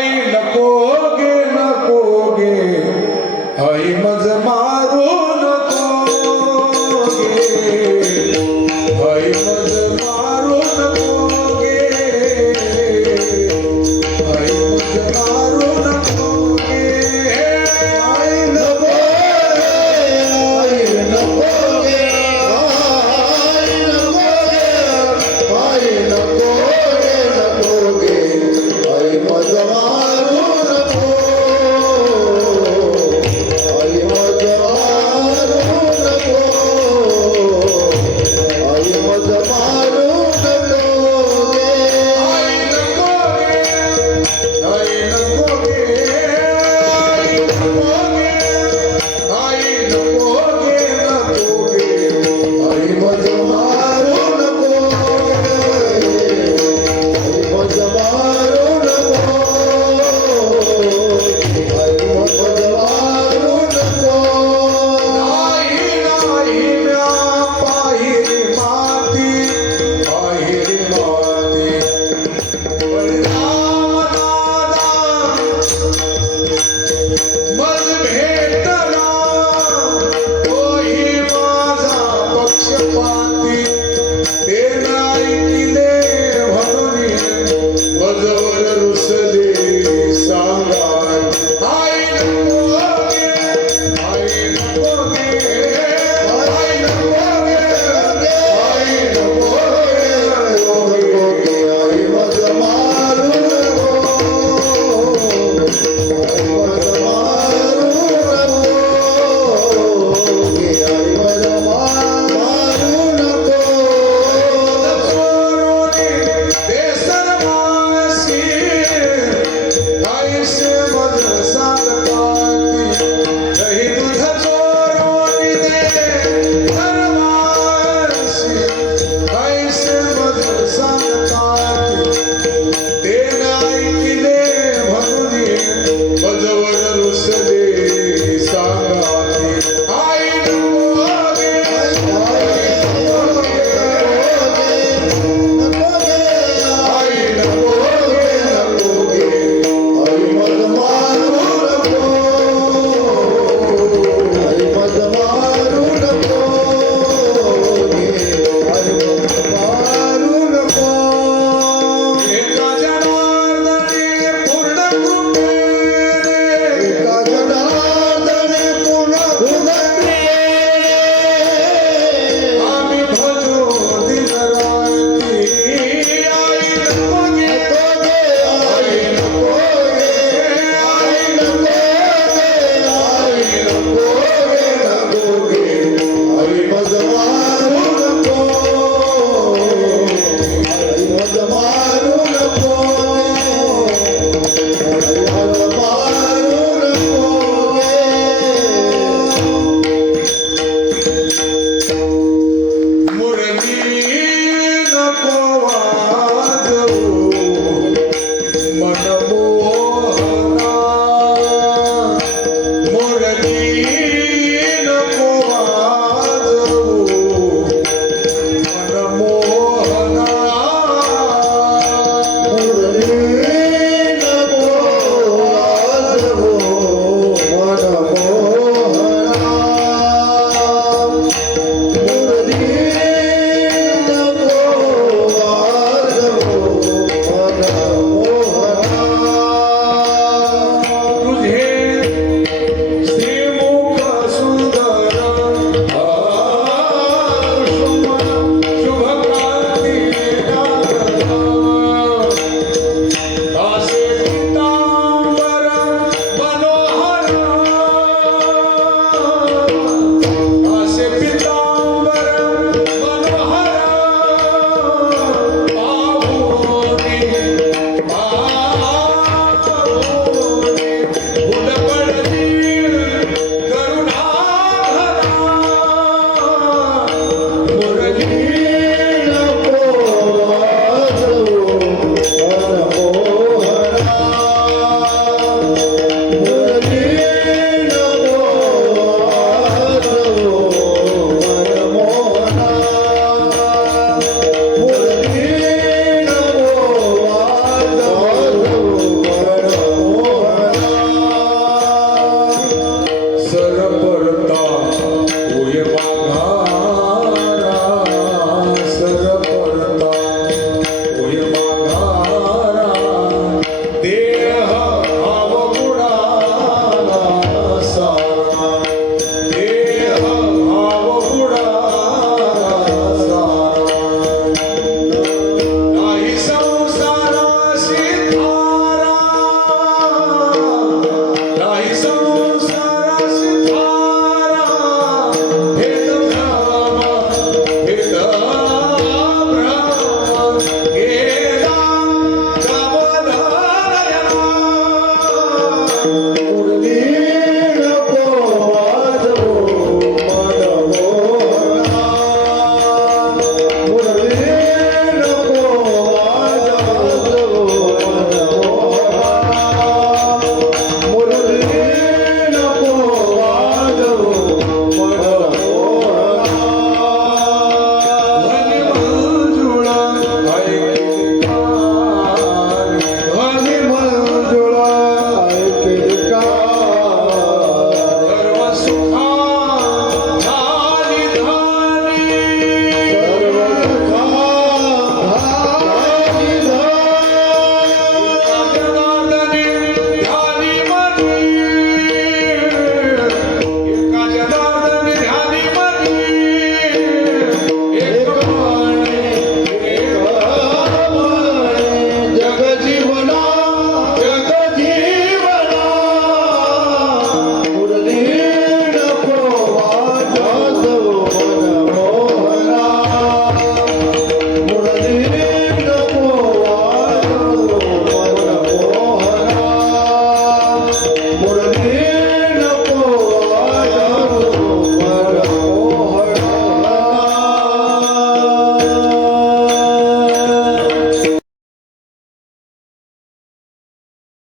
हाय नको गे नको गे हाय मग Por aquí.